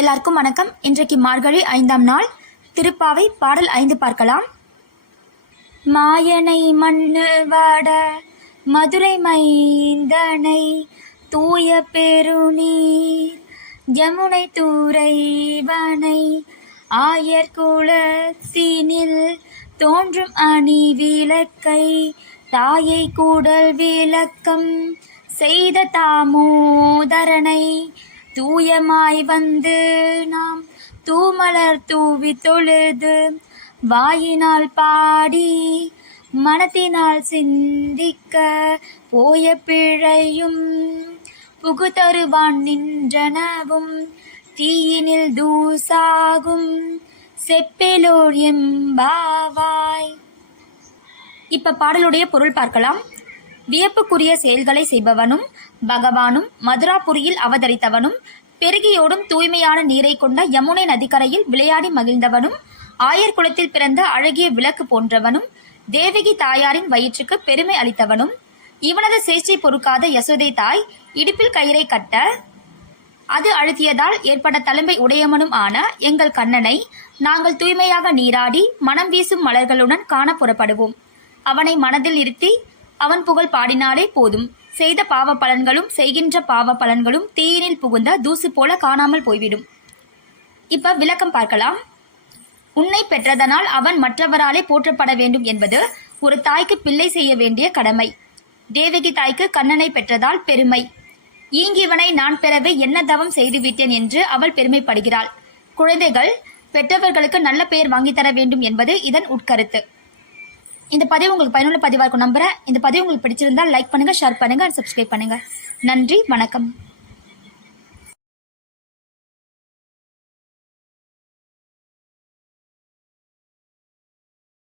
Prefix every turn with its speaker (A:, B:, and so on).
A: எல்லாருக்கும் வணக்கம். இன்றைக்கு மார்கழி ஐந்தாம் நாள். திருப்பாவை பாடல் ஐந்து பார்க்கலாம். மாயனை மண்ணு வாட மதுரை மைந்தனை தூய பெருநீர் ஜமுனை தூரைவனை ஆயர் குலத்தினில் தோன்றும் அணி விளக்கை தாயை கூடல் விளக்கம் செய்த தாமோதரனை தூயமாய் வந்து நாம் தூமலர் தூவி தொழுது வாயினால் பாடி மனத்தினால் சிந்திக்க போய பிழையும் புகுதருவான் நின்றனவும் தீயினில் தூசாகும் செப்பிலோர் எம்பாவாய். இப்ப பாடலுடைய பொருள் பார்க்கலாம். வியப்புக்குரிய செயல்களை செய்பவனும் பகவானும் மதுராபுரியில் அவதரித்தவனும் பெருகியோடும் தூய்மையான நீரை கொண்ட யமுனை நதிக்கரையில் விளையாடி மகிழ்ந்தவனும் ஆயர் குலத்தில் பிறந்த அழகிய விளக்கு போன்றவனும் தேவகி தாயாரின் வயிற்றுக்கு பெருமை அளித்தவனும் இவனது சேஷ்டை பொறுக்காத யசோதை தாய் இடுப்பில் கயிறை கட்ட அது அழுத்தியதால் ஏற்பட்ட தழும்பை உடையவனும் ஆன எங்கள் கண்ணனை நாங்கள் தூய்மையாக நீராடி மனம் வீசும் மலர்களுடன் காண புறப்படுவோம். அவனை மனதில் இருத்தி அவன் புகழ் பாடினாலே போதும். செய்த பாவ பலன்களும் செய்கின்ற பாவ பலன்களும் தீயினில் புகுந்த தூசு போல காணாமல் போய்விடும். இப்ப விளக்கம் பார்க்கலாம். உன்னை பெற்றதனால் அவன் மற்றவராலே போற்றப்பட வேண்டும் என்பது ஒரு தாய்க்கு பிள்ளை செய்ய வேண்டிய கடமை. தேவகி தாய்க்கு கண்ணனை பெற்றதால் பெருமை. ஈங்கிவனை நான் பெறவே என்ன தவம் செய்துவிட்டேன் என்று அவள் பெருமைப்படுகிறாள். குழந்தைகள் பெற்றவர்களுக்கு நல்ல பெயர் வாங்கித் தர வேண்டும் என்பது இதன் உட்கருத்து. இந்த பதிவு உங்களுக்கு பயனுள்ள பதிவாக இருக்கும். நம்புறேன். இந்த பதிவு உங்களுக்கு பிடிச்சிருந்தா லைக் பண்ணுங்க ஷேர் பண்ணுங்க சப்ஸ்கிரைப் பண்ணுங்க. நன்றி வணக்கம்.